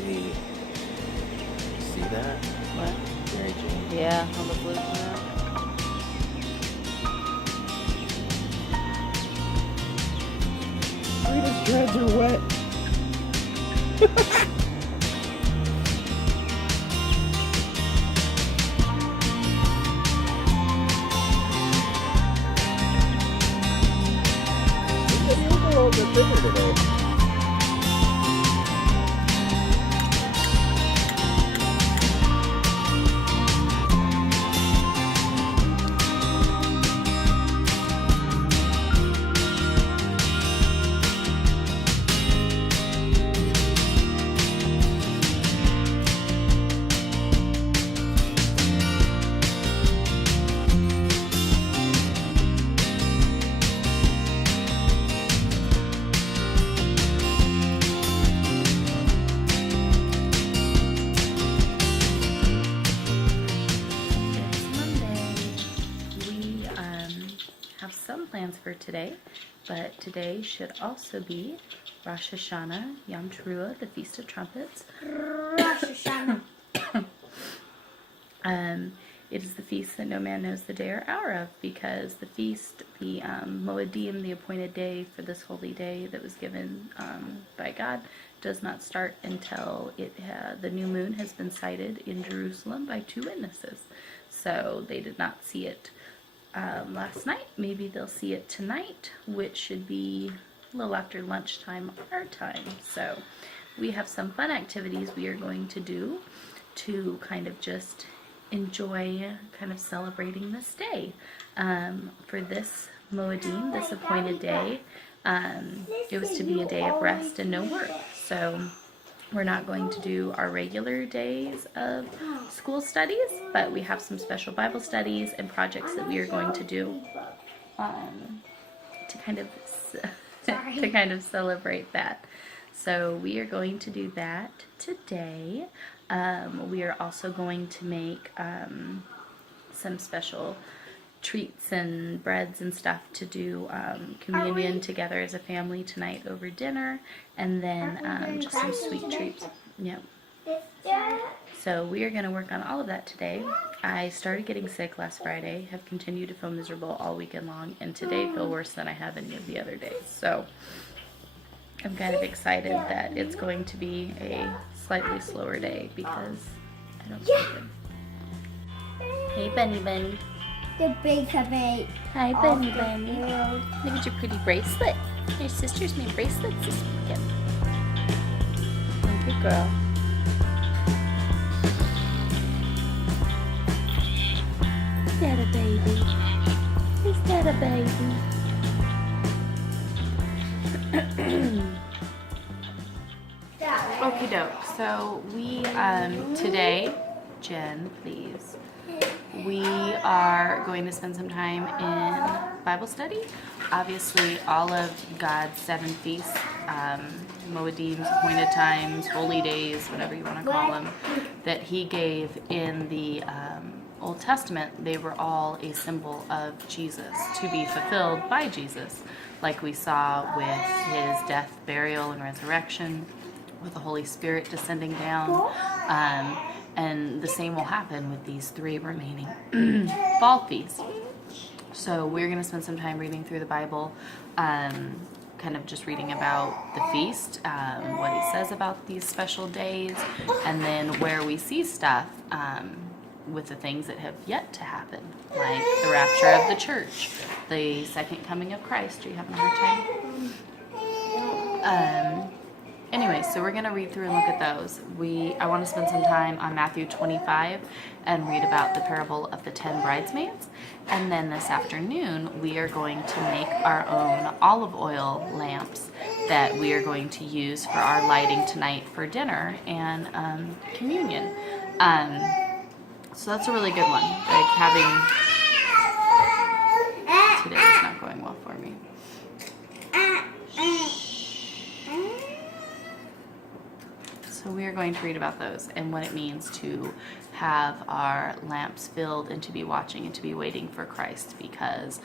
movie. See that? What? Mary Jane. Yeah, on the flute and that. Rita's dreads are wet. You look a little bit bigger today. Plans for today, but today should also be Rosh Hashanah, Yom Teruah, the Feast of Trumpets. Rosh Hashanah. It is the feast that no man knows the day or hour of, because the feast, the Moedim, the appointed day for this holy day that was given by God, does not start until the new moon has been sighted in Jerusalem by 2 witnesses. So they did not see it last night. Maybe they'll see it tonight, which should be a little after lunchtime our time. So we have some fun activities we are going to do to kind of just enjoy kind of celebrating this day. For this Moedim, this appointed day, it was to be a day of rest and no work. So we're not going to do our regular days of school studies, but we have some special Bible studies and projects that we are going to do to kind of celebrate that. So we are going to do that today. We are also going to make some special treats and breads and stuff to do communion together as a family tonight over dinner, and then just some sweet treats. Yep. So we are going to work on all of that today. I started getting sick last Friday, have continued to feel miserable all weekend long, and today feel worse than I have any of the other days. So I'm kind of excited that it's going to be a slightly slower day because I don't feel good. Hey, Bunny Bunny. The big cafe. Hi, Bunny Bunny. Look at your pretty bracelet. Your sisters made bracelets this weekend. Good girl. Is that a baby? Is that a baby? Okie doke. So we today, Jen, please. We are going to spend some time in Bible study. Obviously, all of God's 7 feasts, Moedims, appointed times, holy days, whatever you want to call them, that He gave in the Old Testament, they were all a symbol of Jesus, to be fulfilled by Jesus, like we saw with His death, burial, and resurrection, with the Holy Spirit descending down. And the same will happen with these 3 remaining fall feasts. So we're going to spend some time reading through the Bible, kind of just reading about the feast, what He says about these special days, and then where we see stuff with the things that have yet to happen, like the rapture of the church, the second coming of Christ. Are you having a hard time? Anyway, so we're going to read through and look at those. I want to spend some time on Matthew 25 and read about the parable of the 10 bridesmaids. And then this afternoon, we are going to make our own olive oil lamps that we are going to use for our lighting tonight for dinner and communion. So that's a really good one. Like today is not going well for me. So we are going to read about those and what it means to have our lamps filled and to be watching and to be waiting for Christ, because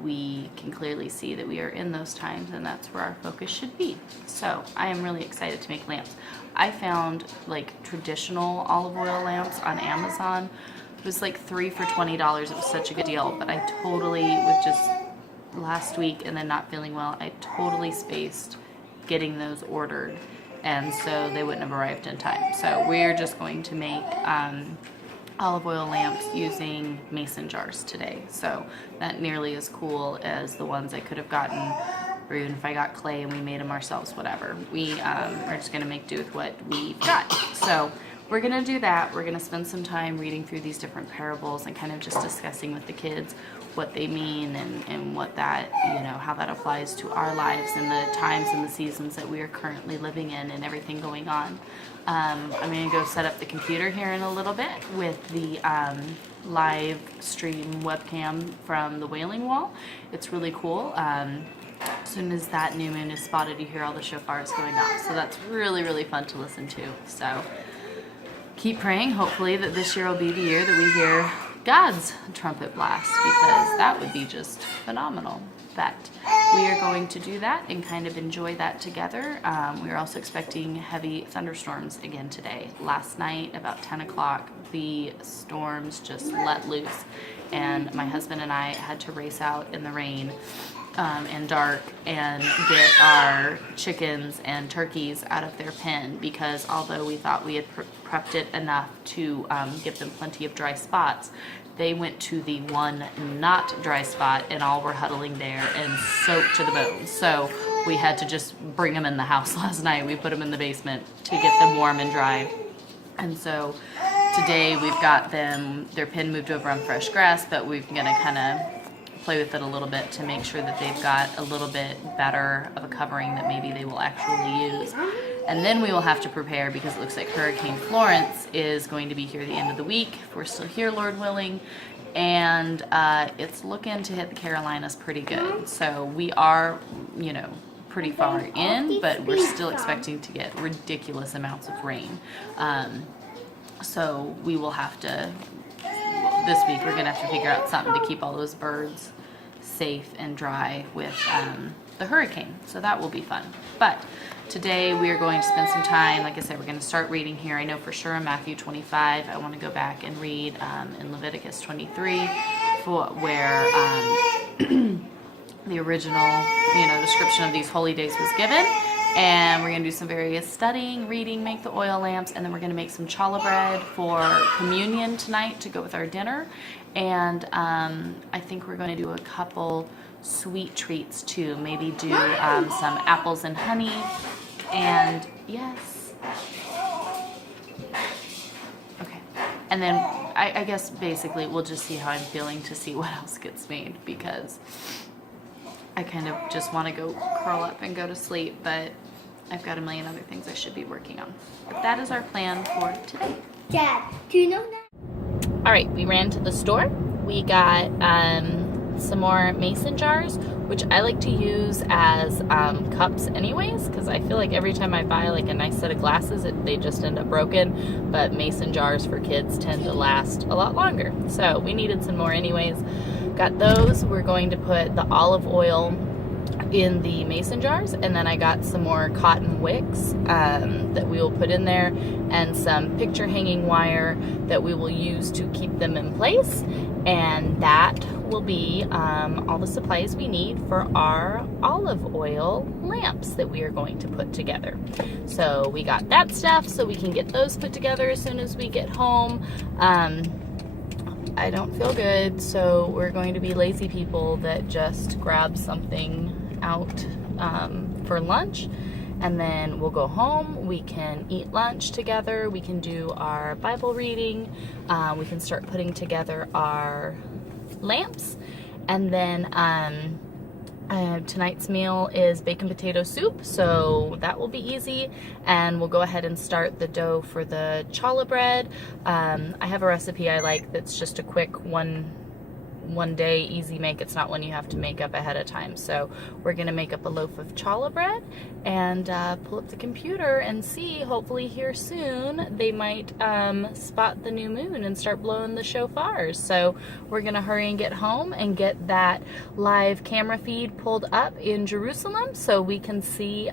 we can clearly see that we are in those times, and that's where our focus should be. So I am really excited to make lamps. I found like traditional olive oil lamps on Amazon. It was like 3 for $20. It was such a good deal, but I totally, with just last week and then not feeling well, I totally spaced getting those ordered, and so they wouldn't have arrived in time. So we're just going to make olive oil lamps using mason jars today. So not nearly as cool as the ones I could have gotten, or even if I got clay and we made them ourselves, whatever. We are just going to make do with what we've got. So we're going to do that. We're going to spend some time reading through these different parables and kind of just discussing with the kids what they mean and what that, how that applies to our lives and the times and the seasons that we are currently living in and everything going on. I'm going to go set up the computer here in a little bit with the live stream webcam from the Wailing Wall. It's really cool. As soon as that new moon is spotted, you hear all the shofars going off. So that's really, really fun to listen to. So keep praying, hopefully, that this year will be the year that we hear God's trumpet blast, because that would be just phenomenal. But we are going to do that and kind of enjoy that together. We are also expecting heavy thunderstorms again today. Last night, about 10 o'clock, the storms just let loose, and my husband and I had to race out in the rain and dark and get our chickens and turkeys out of their pen, because although we thought we had prepped it enough to give them plenty of dry spots, they went to the one not dry spot and all were huddling there and soaked to the bone. So we had to just bring them in the house last night. We put them in the basement to get them warm and dry. And so today we've got them, their pen moved over on fresh grass, but we're gonna kind of play with it a little bit to make sure that they've got a little bit better of a covering that maybe they will actually use. And then we will have to prepare, because it looks like Hurricane Florence is going to be here the end of the week, if we're still here, Lord willing. And it's looking to hit the Carolinas pretty good. So we are, pretty far in, but we're still expecting to get ridiculous amounts of rain. So we will have to, this week, we're going to have to figure out something to keep all those birds safe and dry with the hurricane. So that will be fun. But today we are going to spend some time, like I said, we're going to start reading here. I know for sure in Matthew 25, I want to go back and read in Leviticus 23, where the original, description of these holy days was given. And we're going to do some various studying, reading, make the oil lamps, and then we're going to make some challah bread for communion tonight to go with our dinner. And I think we're going to do a couple sweet treats too. Maybe do some apples and honey. And yes. Okay. And then I guess basically we'll just see how I'm feeling to see what else gets made, because I kind of just want to go curl up and go to sleep, but I've got a million other things I should be working on. But that is our plan for today. Dad, do you know that? All right, we ran to the store. We got some more mason jars, which I like to use as cups anyways, because I feel like every time I buy like a nice set of glasses, they just end up broken. But mason jars for kids tend to last a lot longer. So we needed some more anyways. Got those. We're going to put the olive oil in the mason jars, and then I got some more cotton wicks that we will put in there, and some picture hanging wire that we will use to keep them in place, and that will be all the supplies we need for our olive oil lamps that we are going to put together. So we got that stuff so we can get those put together as soon as we get home. I don't feel good, so we're going to be lazy people that just grab something out for lunch, and then we'll go home. We can eat lunch together. We can do our Bible reading. We can start putting together our lamps, and then tonight's meal is bacon potato soup, so that will be easy, and we'll go ahead and start the dough for the challah bread. I have a recipe I like that's just a quick 1 one day easy make. It's not one you have to make up ahead of time. So we're gonna make up a loaf of challah bread and pull up the computer and see, hopefully here soon, they might spot the new moon and start blowing the shofars. So we're gonna hurry and get home and get that live camera feed pulled up in Jerusalem so we can see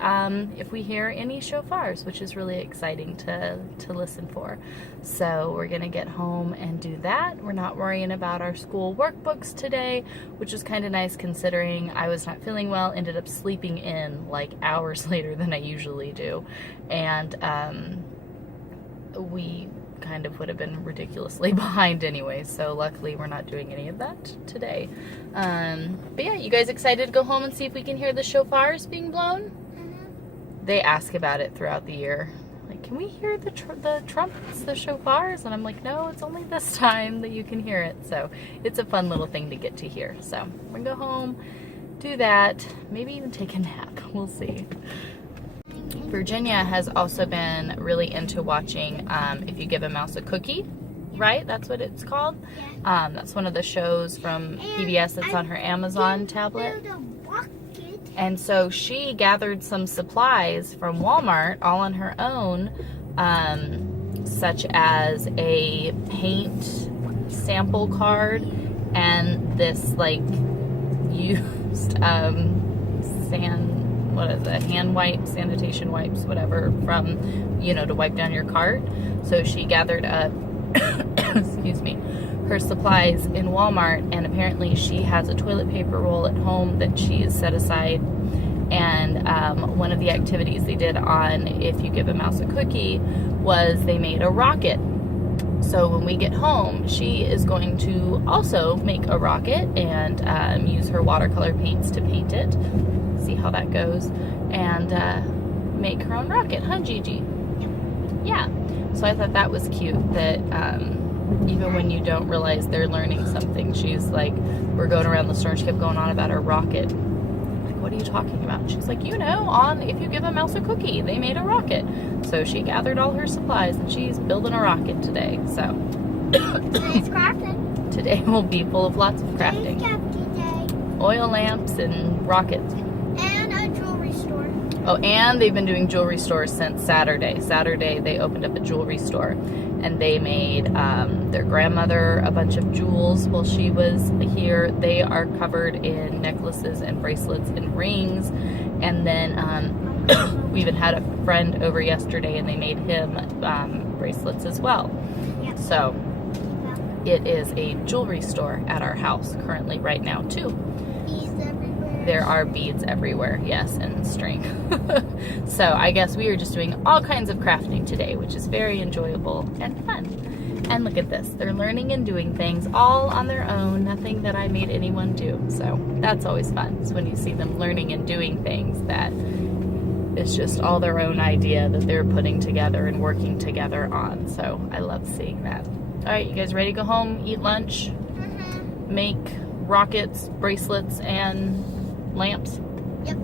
if we hear any shofars, which is really exciting to listen for. So we're gonna get home and do that. We're not worrying about our school workbooks today, which is kind of nice considering I was not feeling well, ended up sleeping in like hours later than I usually do, and we kind of would have been ridiculously behind anyway, so luckily we're not doing any of that today. But yeah, you guys excited to go home and see if we can hear the shofars being blown? They ask about it throughout the year. Like, can we hear the trumpets, the shofars? And I'm like, no, it's only this time that you can hear it. So it's a fun little thing to get to hear. So we're gonna go home, do that, maybe even take a nap. We'll see. Virginia has also been really into watching If You Give a Mouse a Cookie, right? That's what it's called. That's one of the shows from PBS that's on her Amazon tablet. And so she gathered some supplies from Walmart all on her own, such as a paint sample card and this like used hand wipes, sanitation wipes, whatever, from, you know, to wipe down your cart. So she gathered up, excuse me, her supplies in Walmart, and apparently she has a toilet paper roll at home that she has set aside. And one of the activities they did on If You Give a Mouse a Cookie was they made a rocket. So when we get home, she is going to also make a rocket and use her watercolor paints to paint it. See how that goes, and make her own rocket, huh, Gigi? Yeah. So I thought that was cute that even when you don't realize they're learning something, she's like, we're going around the store and she kept going on about her rocket. I'm like, what are you talking about? She's like, you know, on If You Give a Mouse a Cookie, they made a rocket. So she gathered all her supplies and she's building a rocket today. So Today's crafting. Today will be full of lots of crafting. Today's crafting day. Oil lamps and rockets. And a jewelry store. Oh, and they've been doing jewelry stores since Saturday. Saturday they opened up a jewelry store, and they made their grandmother a bunch of jewels while she was here. They are covered in necklaces and bracelets and rings. And then we even had a friend over yesterday, and they made him bracelets as well. Yep. So it is a jewelry store at our house currently right now too. Beads everywhere. There are beads everywhere, yes, and string. So I guess we are just doing all kinds of crafting today, which is very enjoyable and fun. And look at this, they're learning and doing things all on their own, nothing that I made anyone do. So that's always fun. It's when you see them learning and doing things that it's just all their own idea that they're putting together and working together on. So I love seeing that. All right, you guys ready to go home, eat lunch, make rockets, bracelets, and lamps? Yep.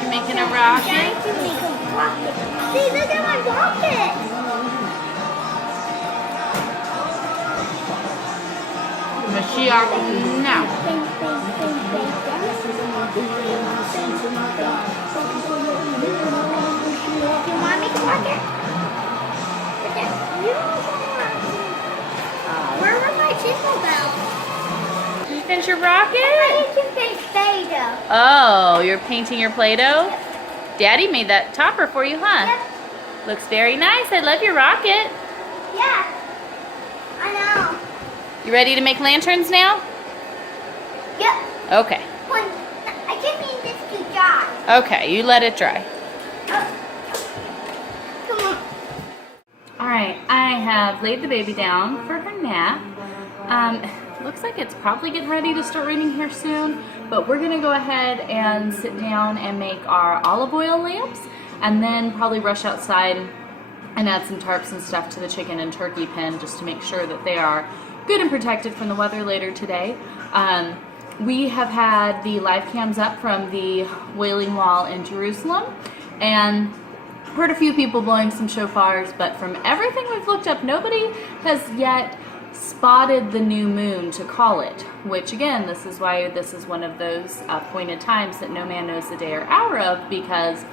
You're making a rocket? Trying to make a rocket. See, look at my rocket. Mashiach now. Do you want to make a rocket? Where were my chisel bells? You finish your rocket? I need to paint Play-Doh. Oh, you're painting your Play-Doh? Daddy made that topper for you, huh? Yep. Looks very nice. I love your rocket. Yeah. I know. You ready to make lanterns now? Yep. Okay. I just need this to dry. Okay, you let it dry. Come on. Alright, I have laid the baby down for her nap. Looks like it's probably getting ready to start raining here soon, but we're gonna go ahead and sit down and make our olive oil lamps, and then probably rush outside and add some tarps and stuff to the chicken and turkey pen just to make sure that they are good and protected from the weather later today. We have had the live cams up from the Wailing Wall in Jerusalem, and heard a few people blowing some shofars, but from everything we've looked up, nobody has yet spotted the new moon to call it, which again, this is why this is one of those appointed times that no man knows the day or hour of, because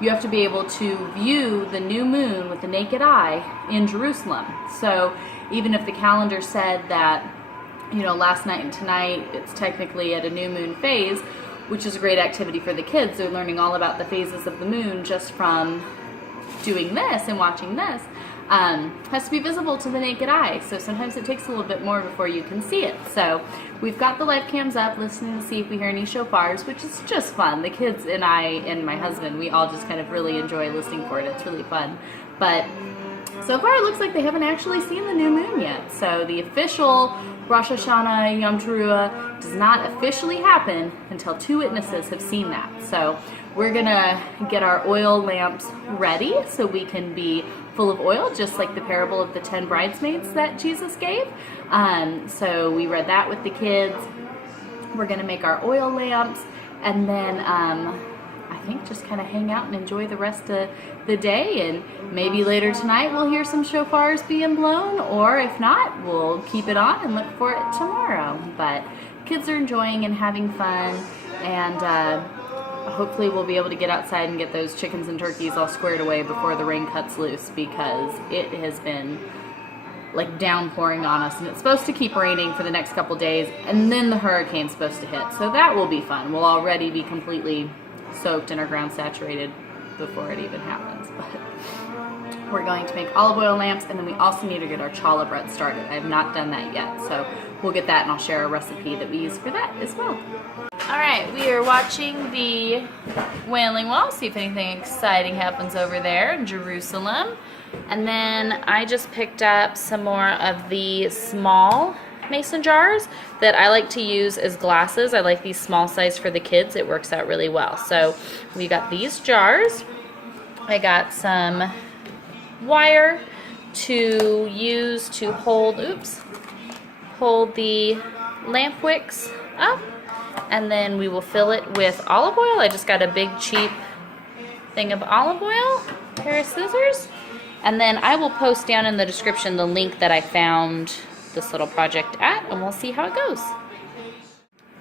you have to be able to view the new moon with the naked eye in Jerusalem. So even if the calendar said that, you know, last night and tonight it's technically at a new moon phase, which is a great activity for the kids. They're learning all about the phases of the moon just from doing this and watching this. Has to be visible to the naked eye, so sometimes it takes a little bit more before you can see it. So we've got the live cams up, listening to see if we hear any shofars, which is just fun. The kids and I and my husband, we all just kind of really enjoy listening for it. It's really fun. But so far it looks like they haven't actually seen the new moon yet. So the official Rosh Hashanah Yom Teruah does not officially happen until 2 witnesses have seen that. So we're gonna get our oil lamps ready so we can be full of oil, just like the parable of the 10 bridesmaids that Jesus gave. So we read that with the kids. We're gonna make our oil lamps, and then I think just kind of hang out and enjoy the rest of the day, and maybe later tonight we'll hear some shofars being blown, or if not, we'll keep it on and look for it tomorrow. But kids are enjoying and having fun, and hopefully we'll be able to get outside and get those chickens and turkeys all squared away before the rain cuts loose, because it has been like downpouring on us, and it's supposed to keep raining for the next couple days, and then the hurricane's supposed to hit. So that will be fun. We'll already be completely soaked and our ground saturated before it even happens. But we're going to make olive oil lamps, and then we also need to get our challah bread started. I have not done that yet, so we'll get that, and I'll share a recipe that we use for that as well. All right, we are watching the Wailing Wall, see if anything exciting happens over there in Jerusalem. And then I just picked up some more of the small mason jars that I like to use as glasses. I like these small size for the kids. It works out really well. So we got these jars. I got some wire to use to hold the lamp wicks up. And then we will fill it with olive oil. I just got a big cheap thing of olive oil, pair of scissors. And then I will post down in the description the link that I found this little project at, and we'll see how it goes.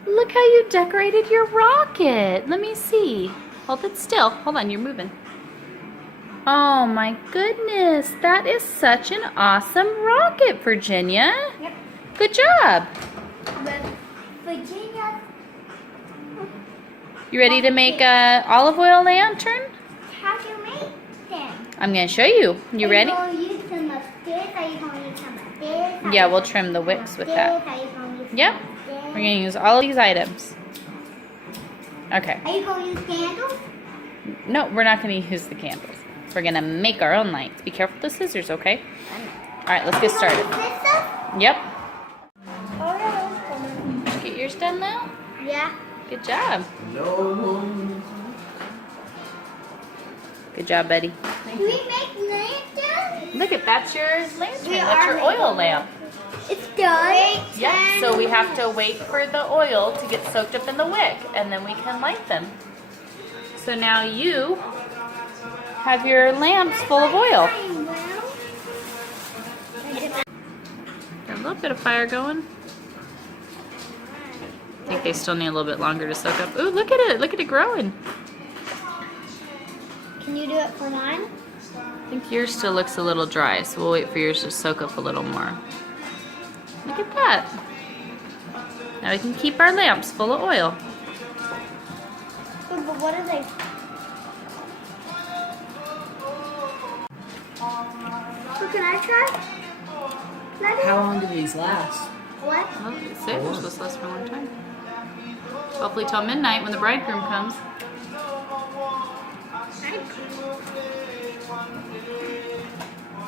Look how you decorated your rocket. Let me see. Hold it still. Hold on, you're moving. Oh my goodness, that is such an awesome rocket, Virginia. Yep. Good job. Virginia. You ready to make a olive oil lantern? How do you make them? I'm going to show you. You ready? Are you going to use some of this? Are you going to use some of this? Yeah, we'll trim the wicks with that. Are you going to use Yep. some of this? We're going to use all of these items. Okay. Are you going to use candles? No, we're not going to use the candles. We're going to make our own lights. Be careful with the scissors, okay? All right, let's get started. Yep. Alright. Did you get yours done now? Yeah. Good job. No. Good job, Betty. Do we make lanterns? Look at that's your lantern. We That's are your oil making lamp. It's done. Yep. So we have to wait for the oil to get soaked up in the wick, and then we can light them. So now you have your lamps full of oil. Got a little bit of fire going. I think they still need a little bit longer to soak up. Ooh, look at it. Look at it growing. Can you do it for mine? I think yours still looks a little dry, so we'll wait for yours to soak up a little more. Look at that. Now we can keep our lamps full of oil. Oh, but what are they? So can I try? How long do these last? What? Well, it's safe. They're supposed to last for a long time. Hopefully till midnight when the bridegroom comes.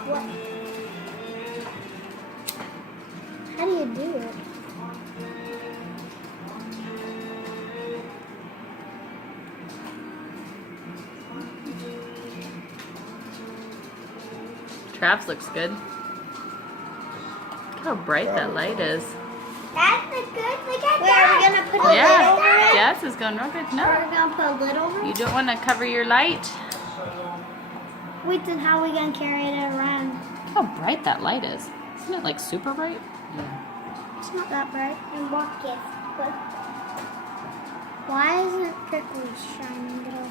What? How do you do it? Trav's looks good. Look how bright that light is. That's a good. Look at Wait, are we gonna put a lid over Yeah, it? Jess is going real good. Are we No, gonna put a lid over you it? don't want to cover your light. Wait, then how are we gonna carry it around? Look how bright that light is. Isn't it like super bright? It's not that bright. And walk it. But why isn't Prickly shining at all?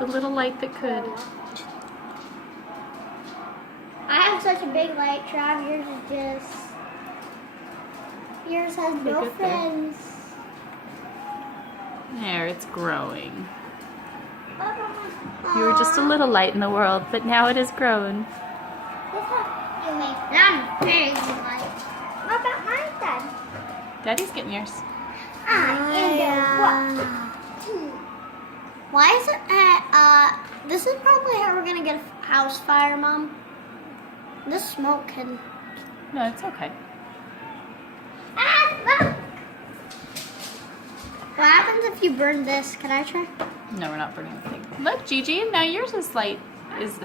The little light that could. I have such a big light, Trav. Yours is just. Yours has no Look at there. friends. There, it's growing. You were just a little light in the world, but now it has grown. You make them big light. What about mine then? Daddy's getting yours. Why is it this is probably how we're gonna get a house fire, Mom. This smoke can No, it's okay. smoke! What happens if you burn this? Can I try? No, we're not burning the thing. Look, Gigi, now yours is light. Has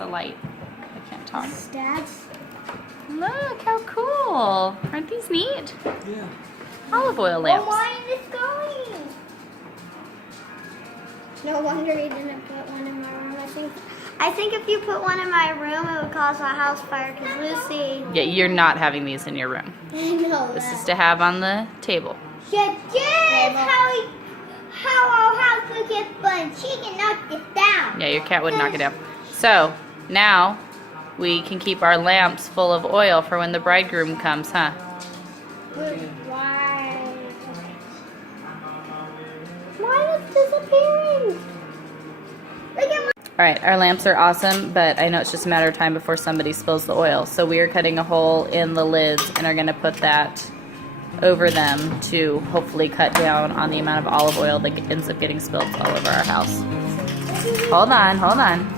a light. I can't talk. Dad's. Look how cool! Aren't these neat? Yeah. Olive oil Well, lamps. why is this going? No wonder he didn't put one in my room. I think if you put one in my room, it would cause a house fire. Cause Lucy. Yeah, you're not having these in your room. I know This that. is to have on the table. Yeah, how our house will get fun. She can knock this down. Yeah, your cat would knock it down. So now we can keep our lamps full of oil for when the bridegroom comes, huh? Why? Mine is disappearing. Look at my. All right, our lamps are awesome, but I know it's just a matter of time before somebody spills the oil. So we are cutting a hole in the lids and are going to put that over them to hopefully cut down on the amount of olive oil that ends up getting spilled all over our house. Hold on, hold on.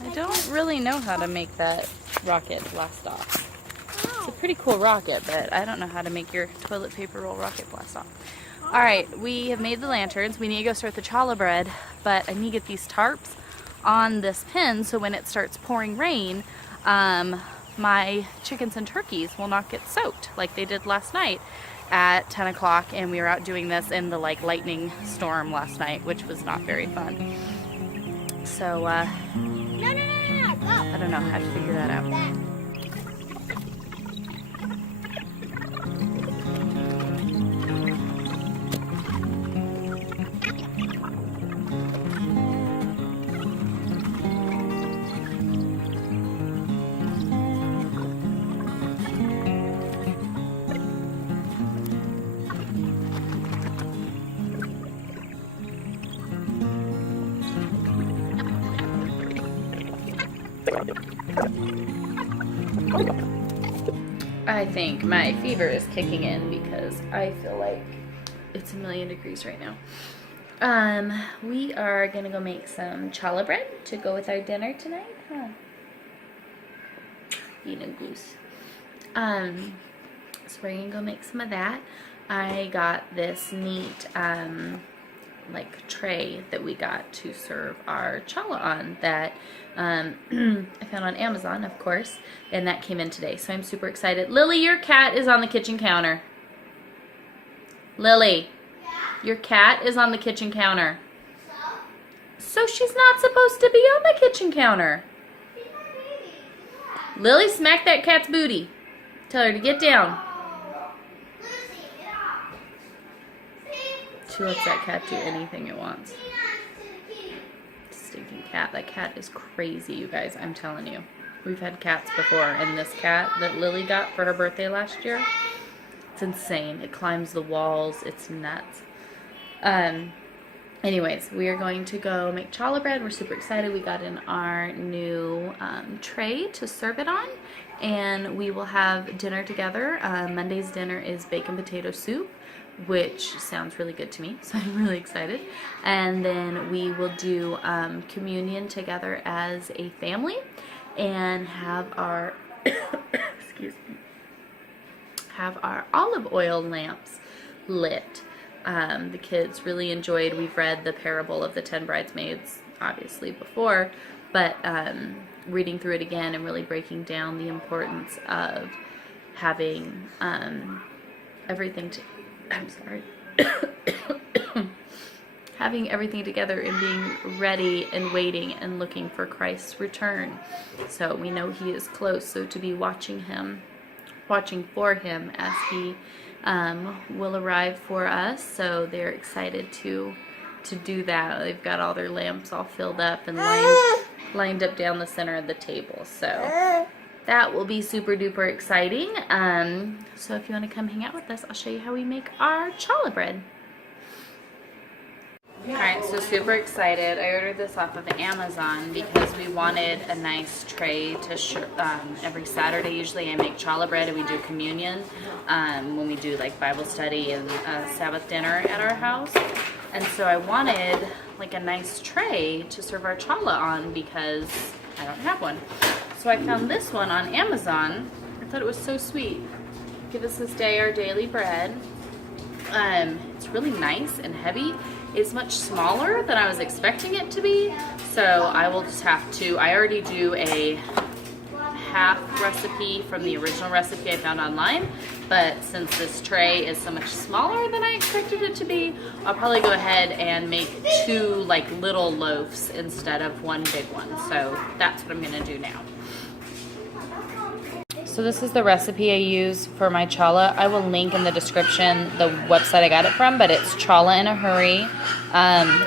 I don't really know how to make that rocket blast off. It's a pretty cool rocket, but I don't know how to make your toilet paper roll rocket blast off. Alright, we have made the lanterns. We need to go start the challah bread, but I need to get these tarps on this pin so when it starts pouring rain, my chickens and turkeys will not get soaked like they did last night at 10 o'clock, and we were out doing this in the lightning storm last night, which was not very fun. So, No. I don't know, I have to figure that out. I think my fever is kicking in because I feel like it's 1,000,000 degrees right now. We are gonna go make some challah bread to go with our dinner tonight, huh? Being a goose. So we're gonna go make some of that. I got this neat like tray that we got to serve our challah on that I found on Amazon, of course, and that came in today, so I'm super excited. Lily, your cat is on the kitchen counter. Lily, your cat is on the kitchen counter. So she's not supposed to be on the kitchen counter. Lily, smack that cat's booty. Tell her to get down. She lets that cat do anything it wants. Stinking cat. That cat is crazy, you guys. I'm telling you. We've had cats before, and this cat that Lily got for her birthday last year, it's insane. It climbs the walls. It's nuts. Anyways, we are going to go make challah bread. We're super excited. We got in our new tray to serve it on, and we will have dinner together. Monday's dinner is bacon potato soup, which sounds really good to me, so I'm really excited. And then we will do communion together as a family and have our excuse me, have our olive oil lamps lit. The kids really enjoyed, we've read the parable of the 10 Bridesmaids obviously before, but reading through it again and really breaking down the importance of having everything to, I'm sorry, having everything together and being ready and waiting and looking for Christ's return. So we know he is close, so to be watching for him as he will arrive for us. So they're excited to do that. They've got all their lamps all filled up and lined up down the center of the table. So that will be super duper exciting. So if you want to come hang out with us, I'll show you how we make our challah bread. Alright, so super excited. I ordered this off of Amazon because we wanted a nice tray to every Saturday usually I make challah bread and we do communion when we do like Bible study and Sabbath dinner at our house. And so I wanted like a nice tray to serve our challah on because I don't have one. So I found this one on Amazon. I thought it was so sweet. Give us this day our daily bread. It's really nice and heavy. It's much smaller than I was expecting it to be, so I will just have to, I already do a half recipe from the original recipe I found online, but since this tray is so much smaller than I expected it to be, I'll probably go ahead and make 2 like little loaves instead of 1 big one. So that's what I'm gonna do now. So this is the recipe I use for my challah. I will link in the description the website I got it from, but it's Challah in a Hurry.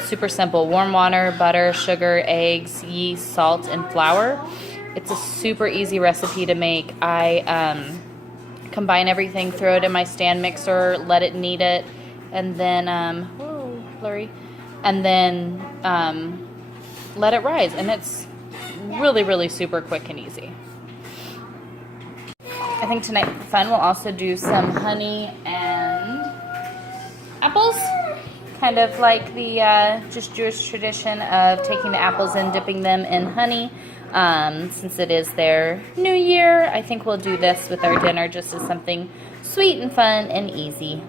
Super simple. Warm water, butter, sugar, eggs, yeast, salt, and flour. It's a super easy recipe to make. I combine everything, throw it in my stand mixer, let it knead it, and then, whoa, blurry, and then let it rise. And it's really, really super quick and easy. I think tonight for fun we'll also do some honey and apples. Kind of like the just Jewish tradition of taking the apples and dipping them in honey. Since it is their new year, I think we'll do this with our dinner just as something sweet and fun and easy.